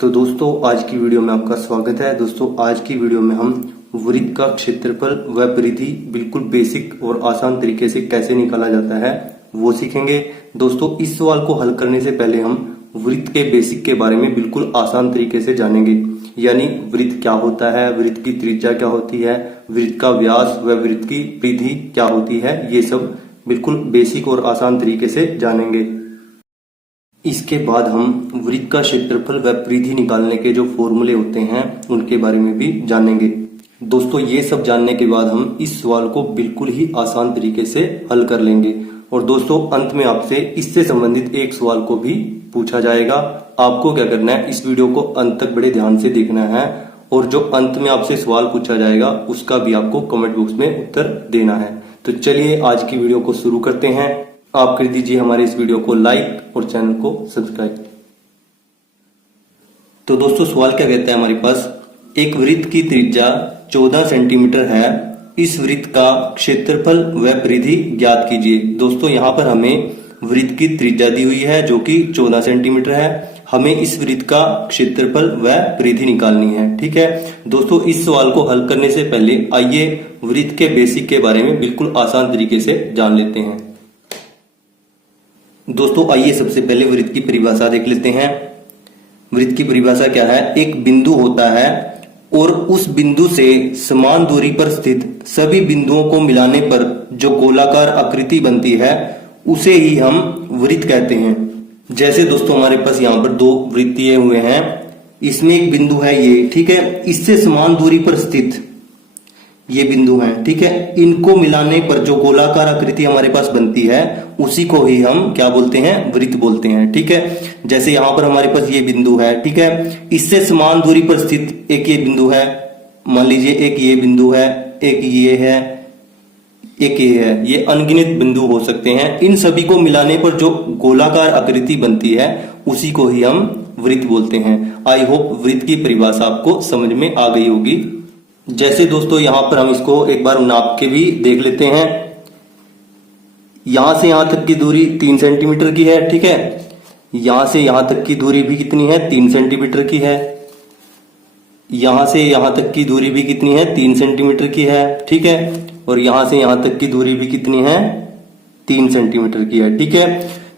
तो दोस्तों आज की वीडियो में आपका स्वागत है। दोस्तों आज की वीडियो में हम वृत्त का क्षेत्रफल व परिधि बिल्कुल बेसिक और आसान तरीके से कैसे निकाला जाता है वो सीखेंगे। दोस्तों इस सवाल को हल करने से पहले हम वृत्त के बेसिक के बारे में बिल्कुल आसान तरीके से जानेंगे, यानी वृत्त क्या होता है, वृत्त की त्रिज्या क्या होती है, वृत्त का व्यास व वृत्त की परिधि क्या होती है, ये सब बिल्कुल बेसिक और आसान तरीके से जानेंगे। इसके बाद हम वृत्त का क्षेत्रफल व परिधि निकालने के जो फॉर्मूले होते हैं उनके बारे में भी जानेंगे। दोस्तों ये सब जानने के बाद हम इस सवाल को बिल्कुल ही आसान तरीके से हल कर लेंगे। और दोस्तों अंत में आपसे इससे संबंधित एक सवाल को भी पूछा जाएगा। आपको क्या करना है, इस वीडियो को अंत तक बड़े ध्यान से देखना है और जो अंत में आपसे सवाल पूछा जाएगा उसका भी आपको कमेंट बॉक्स में उत्तर देना है। तो चलिए आज की वीडियो को शुरू करते हैं। आप कर दीजिए हमारे इस वीडियो को लाइक और चैनल को सब्सक्राइब। तो दोस्तों सवाल क्या कहता है हमारे पास, एक वृत्त की त्रिज्या 14 सेंटीमीटर है, इस वृत्त का क्षेत्रफल व परिधि ज्ञात कीजिए। दोस्तों यहाँ पर हमें वृत्त की त्रिज्या दी हुई है जो कि 14 सेंटीमीटर है। हमें इस वृत्त का क्षेत्रफल व परिधि निकालनी है। ठीक है दोस्तों, इस सवाल को हल करने से पहले आइए वृत्त के बेसिक के बारे में बिल्कुल आसान तरीके से जान लेते हैं। दोस्तों आइए सबसे पहले वृत्त की परिभाषा देख लेते हैं। वृत्त की परिभाषा क्या है, एक बिंदु होता है और उस बिंदु से समान दूरी पर स्थित सभी बिंदुओं को मिलाने पर जो गोलाकार आकृति बनती है उसे ही हम वृत्त कहते हैं। जैसे दोस्तों हमारे पास यहाँ पर दो वृत्त दिए हुए हैं, इसमें एक बिंदु है ये, ठीक है, इससे समान दूरी पर स्थित ये बिंदु हैं, ठीक है, इनको मिलाने पर जो गोलाकार आकृति हमारे पास बनती है उसी को ही हम क्या बोलते हैं, वृत्त बोलते हैं। ठीक है, जैसे यहाँ पर हमारे पास ये बिंदु है, ठीक है, इससे समान दूरी पर स्थित एक ये बिंदु है, मान लीजिए एक ये बिंदु है, एक ये है, एक ये है, ये अनगिनत बिंदु हो सकते हैं। इन सभी को मिलाने पर जो गोलाकार आकृति बनती है उसी को ही हम वृत्त बोलते हैं। आई होप वृत्त की परिभाषा आपको समझ में आ गई होगी। जैसे दोस्तों यहां पर हम इसको एक बार नाप के भी देख लेते हैं। यहां से यहां तक की दूरी 3 सेंटीमीटर की है, ठीक है, यहां से यहां तक की दूरी भी कितनी है, 3 सेंटीमीटर की है, यहां से यहां तक की दूरी भी कितनी है, 3 सेंटीमीटर की है, ठीक है, और यहां से यहां तक की दूरी भी कितनी है, 3 सेंटीमीटर की है। ठीक है,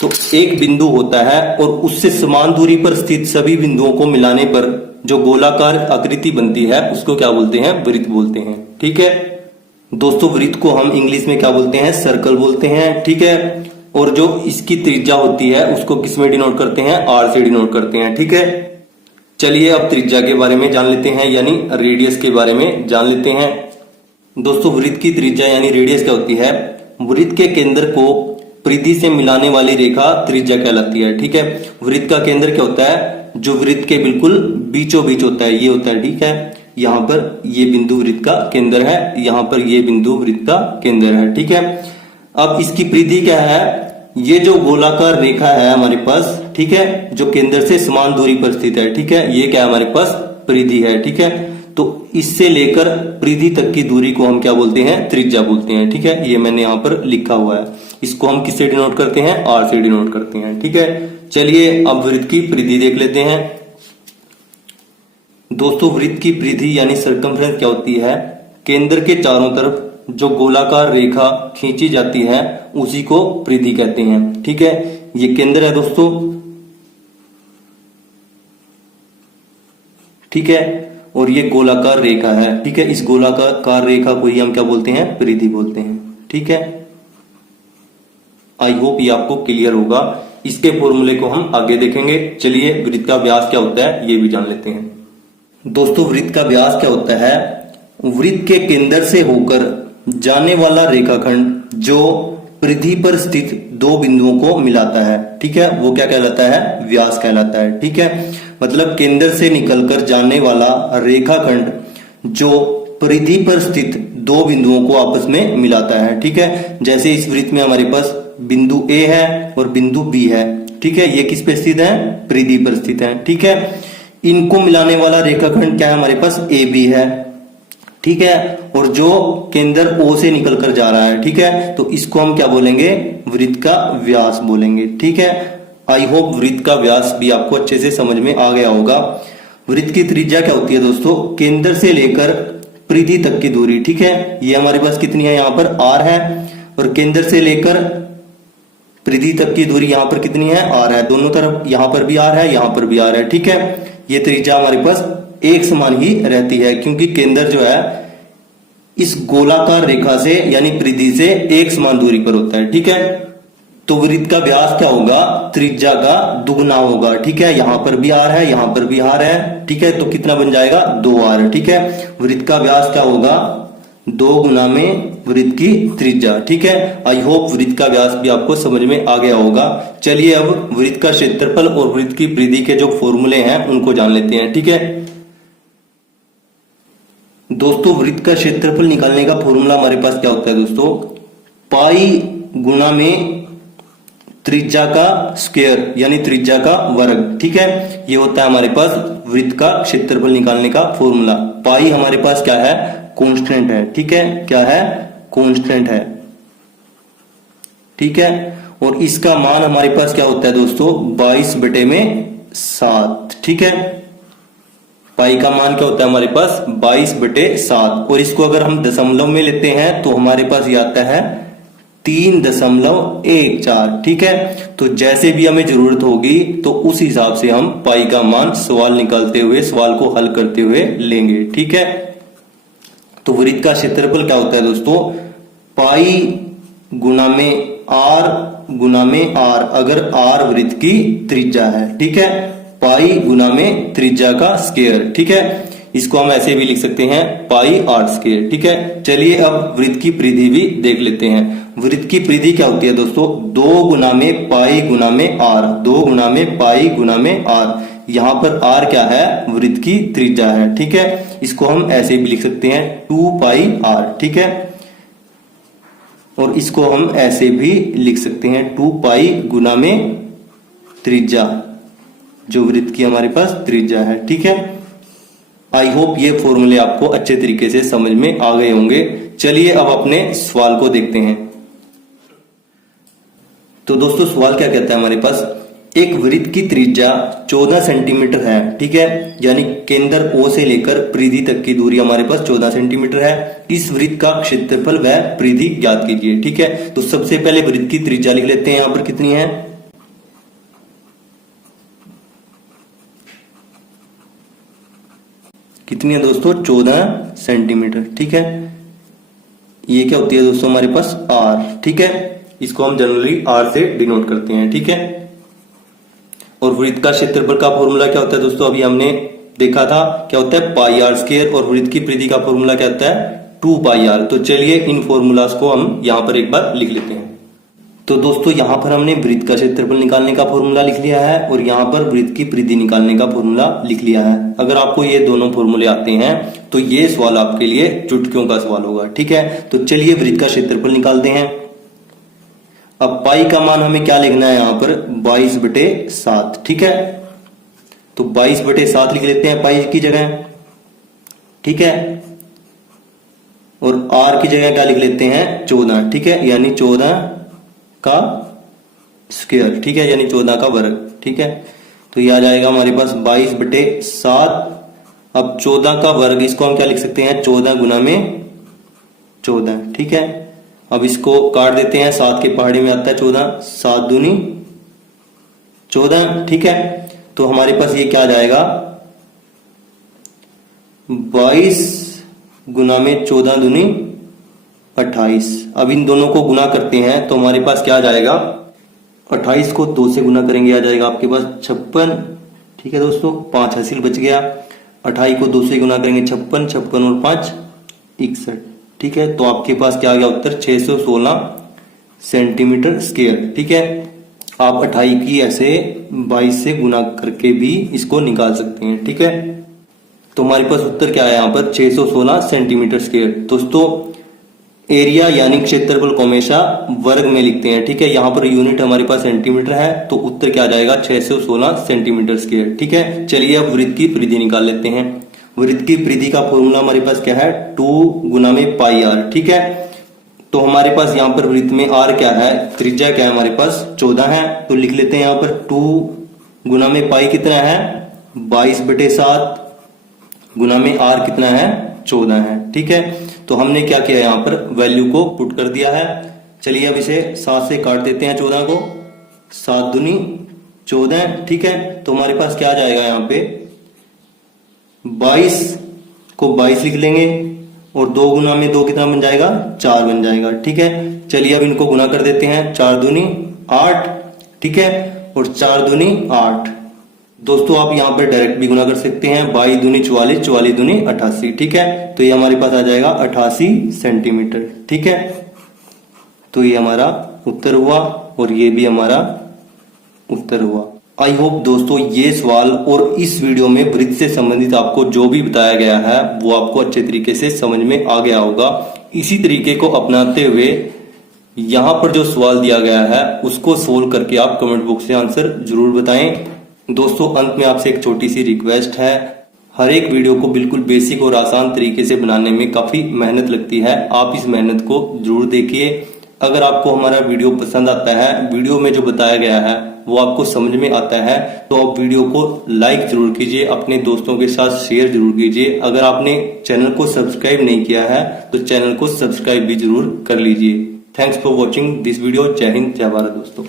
तो एक बिंदु होता है और उससे समान दूरी पर स्थित सभी बिंदुओं को मिलाने पर जो गोलाकार आकृति बनती है उसको क्या बोलते हैं, वृत्त बोलते हैं। ठीक है दोस्तों, वृत्त को हम इंग्लिश में क्या बोलते हैं, सर्कल बोलते हैं। ठीक है, और जो इसकी त्रिज्या होती है उसको किस में डिनोट करते हैं, आर से डिनोट करते हैं। ठीक है, चलिए अब त्रिज्या के बारे में जान लेते हैं, यानी रेडियस के बारे में जान लेते हैं। दोस्तों वृत्त की त्रिज्या यानी रेडियस क्या होती है, वृत्त के केंद्र को परिधि से मिलाने वाली रेखा त्रिज्या कहलाती है। ठीक है, वृत्त का केंद्र क्या होता है, जो वृत्त के बिल्कुल बीचों बीच होता है, ये होता है। ठीक है, यहाँ पर ये बिंदु वृत्त का केंद्र है, यहाँ पर ये बिंदु वृत्त का केंद्र है। ठीक है, अब इसकी परिधि क्या है, ये जो गोलाकार रेखा है हमारे पास, ठीक है, जो केंद्र से समान दूरी पर स्थित है, ठीक है, ये क्या है हमारे पास, परिधि है। ठीक है, तो इससे लेकर परिधि तक की दूरी को हम क्या बोलते हैं, त्रिज्या बोलते हैं। ठीक है, ये मैंने यहाँ पर लिखा हुआ है, इसको हम किससे डिनोट करते हैं, आर से डिनोट करते हैं। ठीक है, चलिए अब वृत्त की परिधि देख लेते हैं। दोस्तों वृत्त की परिधि यानी सर्कमफ्रेंस क्या होती है, केंद्र के चारों तरफ जो गोलाकार रेखा खींची जाती है उसी को परिधि कहते हैं। ठीक है, ये केंद्र है दोस्तों, ठीक है, और ये गोलाकार रेखा है। ठीक है, इस गोलाकार रेखा को ही हम क्या बोलते हैं, परिधि बोलते हैं। ठीक है, आई होप ये आपको क्लियर होगा। इसके फॉर्मूले को हम आगे देखेंगे। चलिए वृत्त का व्यास क्या होता है ये भी जान लेते हैं। दोस्तों वृत्त का व्यास क्या होता है, वृत्त के केंद्र से होकर जाने वाला रेखाखंड जो परिधि पर स्थित दो बिंदुओं को मिलाता है, ठीक है, वो क्या कहलाता है, व्यास कहलाता है। ठीक है, मतलब केंद्र से निकलकर जाने वाला रेखाखंड जो परिधि पर स्थित दो बिंदुओं को आपस में मिलाता है। ठीक है, जैसे इस वृत्त में हमारे पास बिंदु A है और बिंदु B है। ठीक है, ये किस पे स्थित है, परिधि पर स्थित है। ठीक है, इनको मिलाने वाला रेखाखंड क्या है हमारे पास, AB है। ठीक है, और जो केंद्र O से निकलकर जा रहा है, ठीक है, तो इसको हम क्या बोलेंगे, वृत्त का व्यास बोलेंगे। ठीक है, आई होप वृत्त का व्यास भी आपको अच्छे से समझ में आ गया होगा। वृत्त की त्रिज्या क्या होती है दोस्तों, केंद्र से लेकर परिधि तक की दूरी, ठीक है। ये हमारे पास कितनी है, यहाँ पर r है, और केंद्र से लेकर परिधि तक की दूरी यहाँ पर कितनी है, r है। दोनों तरफ यहाँ पर भी r है, यहाँ पर भी r है, ठीक है। ये त्रिज्या हमारे पास एक समान ही रहती है, क्योंकि केंद्र जो है इस गोलाकार रेखा से यानी परिधि से एक समान दूरी पर होता है, ठीक है। तो वृत्त का व्यास क्या होगा, त्रिज्या का दुगुना होगा, ठीक है। यहां पर भी r है, यहां पर भी r है, ठीक है। तो कितना बन जाएगा, 2r, ठीक है। वृत्त का व्यास क्या होगा, 2 गुना में वृत्त की त्रिज्या, ठीक है। आई होप वृत्त का व्यास भी आपको समझ में आ गया होगा। चलिए अब वृत्त का क्षेत्रफल और वृत्त की परिधि के जो फॉर्मूले हैं उनको जान लेते हैं, ठीक है। दोस्तों वृत्त का क्षेत्रफल निकालने का फॉर्मूला हमारे पास क्या होता है दोस्तों, पाई गुना में त्रिज्या का स्क्वायर यानी त्रिज्या का वर्ग, ठीक है। ये होता है हमारे पास वृत्त का क्षेत्रफल निकालने का फॉर्मूला। पाई हमारे पास क्या है, कांस्टेंट है, ठीक है। क्या है, कांस्टेंट है, ठीक है। और इसका मान हमारे पास क्या होता है दोस्तों, 22/7, ठीक है। पाई का मान क्या होता है हमारे पास, 22/7, और इसको अगर हम दशमलव में लेते हैं तो हमारे पास ये आता है 3.14, ठीक है। तो जैसे भी हमें जरूरत होगी तो उस हिसाब से हम पाई का मान सवाल निकालते हुए, सवाल को हल करते हुए लेंगे, ठीक है। तो वृत्त का क्षेत्रफल क्या होता है दोस्तों, पाई गुना में r, अगर r वृत्त की त्रिज्या है, ठीक है। पाई गुना में त्रिज्या का स्क्वायर, ठीक है। इसको हम ऐसे भी लिख सकते हैं पाई r स्क्वायर, ठीक है। चलिए अब वृत्त की परिधि भी देख लेते हैं। वृत्त की परिधि क्या होती है दोस्तों, 2 गुना में पाई गुना में r, 2 गुना में पाई गुना में r। यहां पर r क्या है, वृत्त की त्रिज्या है, ठीक है। इसको हम ऐसे भी लिख सकते हैं 2 पाई r, ठीक है। और इसको हम ऐसे भी लिख सकते हैं 2 पाई गुना में त्रिज्या, जो वृत्त की हमारे पास त्रिज्या है, ठीक है। आई होप ये फॉर्मूले आपको अच्छे तरीके से समझ में आ गए होंगे। चलिए अब अपने सवाल को देखते हैं। तो दोस्तों सवाल क्या कहता है हमारे पास, एक वृत्त की त्रिज्या 14 सेंटीमीटर है, ठीक है। यानी केंद्र O से लेकर परिधि तक की दूरी हमारे पास 14 सेंटीमीटर है। इस वृत्त का क्षेत्रफल व परिधि ज्ञात कीजिए, ठीक है। तो सबसे पहले वृत्त की त्रिज्या लिख लेते हैं, यहां पर कितनी है, कितनी है दोस्तों, 14 सेंटीमीटर, ठीक है। ये क्या होती है दोस्तों हमारे पास r, ठीक है। इसको हम जनरली r से डिनोट करते हैं, ठीक है। और वृत्त का क्षेत्रफल का फॉर्मूला क्या होता है दोस्तों, अभी हमने देखा था क्या होता है, पाई r स्क्वायर। और वृत्त की परिधि का फॉर्मूला क्या होता है, 2 पाई r। तो चलिए इन फॉर्मूलाज को हम यहां पर एक बार लिख लेते हैं। तो दोस्तों यहां पर हमने वृत्त का क्षेत्रफल निकालने का फॉर्मूला लिख लिया है और यहां पर वृत्त की परिधि निकालने का फॉर्मूला लिख लिया है। अगर आपको ये दोनों फॉर्मूले आते हैं तो ये सवाल आपके लिए चुटकियों का सवाल होगा, ठीक है। तो चलिए वृत्त का क्षेत्रफल निकालते हैं। अब पाई का मान हमें क्या लिखना है, यहां पर 22/7, ठीक है। तो 22/7 लिख लेते हैं पाई की जगह, ठीक है। और r की जगह क्या लिख लेते हैं, 14, ठीक है। यानी 14 का स्क्वायर, ठीक है, यानी 14 का वर्ग, ठीक है। तो ये आ जाएगा हमारे पास 22/7। अब 14 का वर्ग, इसको हम क्या लिख सकते हैं, 14 गुना में 14, ठीक है। अब इसको काट देते हैं, 7 के पहाड़े में आता है 14, 7 दूनी 14, ठीक है। तो हमारे पास ये क्या आ जाएगा, 22 गुना में 14 दूनी 28। अब इन दोनों को गुना करते हैं तो हमारे पास क्या आ जाएगा, 28 को 2 से गुना करेंगे, आ जाएगा आपके पास 56, ठीक है दोस्तों। 5 हासिल बच गया। 28 को 2 से गुना करेंगे 56, 56 और 5 61, ठीक है। तो आपके पास क्या आ गया उत्तर, 616 सेंटीमीटर स्क्वायर, ठीक है। आप 28 की ऐसे 22 से गुना करके भी इसको निकाल सकते हैं, ठीक है। तो हमारे पास उत्तर क्या है यहाँ पर, 616 सेंटीमीटर स्क्वायर। दोस्तों एरिया यानी क्षेत्रफल को हमेशा वर्ग में लिखते हैं, ठीक है। यहाँ पर यूनिट हमारे पास सेंटीमीटर है, तो उत्तर क्या आ जाएगा, 616 सेंटीमीटर स्क्वायर, ठीक है। चलिए अब वृत्त की परिधि निकाल लेते हैं। वृत्त की परिधि का फॉर्मूला हमारे पास क्या है, 2 गुना में पाई r, ठीक है। तो हमारे पास यहाँ पर वृत्त में r क्या है, त्रिज्या क्या है हमारे पास 14 है। तो लिख लेते हैं यहाँ पर 2 गुना में पाई कितना है, 22/7 गुना में r कितना है 14 है। ठीक है, तो हमने क्या किया यहाँ पर वैल्यू को पुट कर दिया है। चलिए अब इसे 7 से काट देते हैं 14 को, 7 दूनी 14। ठीक है, तो हमारे पास क्या आ जाएगा यहाँ पे 22 को 22 लिख लेंगे और 2 गुना में 2 कितना बन जाएगा 4 बन जाएगा। ठीक है, चलिए अब इनको गुना कर देते हैं, 4 दूनी 8। ठीक है, और 4 दूनी 8। दोस्तों आप यहाँ पर डायरेक्ट भी गुना कर सकते हैं, 22 दूनी 44, 44 दूनी 88। ठीक है, तो ये हमारे पास आ जाएगा 88 सेंटीमीटर। ठीक है, तो ये हमारा उत्तर हुआ और ये भी हमारा उत्तर हुआ। आई होप दोस्तों ये सवाल और इस वीडियो में वृत्त से संबंधित आपको जो भी बताया गया है वो आपको अच्छे तरीके से समझ में आ गया होगा। इसी तरीके को अपनाते हुए यहाँ पर जो सवाल दिया गया है उसको सोल्व करके आप कमेंट बॉक्स में आंसर जरूर बताएं। दोस्तों अंत में आपसे एक छोटी सी रिक्वेस्ट है, हर एक वीडियो को बिल्कुल बेसिक और आसान तरीके से बनाने में काफी मेहनत लगती है, आप इस मेहनत को जरूर देखिए। अगर आपको हमारा वीडियो पसंद आता है, वीडियो में जो बताया गया है वो आपको समझ में आता है, तो आप वीडियो को लाइक जरूर कीजिए, अपने दोस्तों के साथ शेयर जरूर कीजिए। अगर आपने चैनल को सब्सक्राइब नहीं किया है तो चैनल को सब्सक्राइब भी जरूर कर लीजिए। Thanks for watching this video. जय हिंद, जय भारत दोस्तों।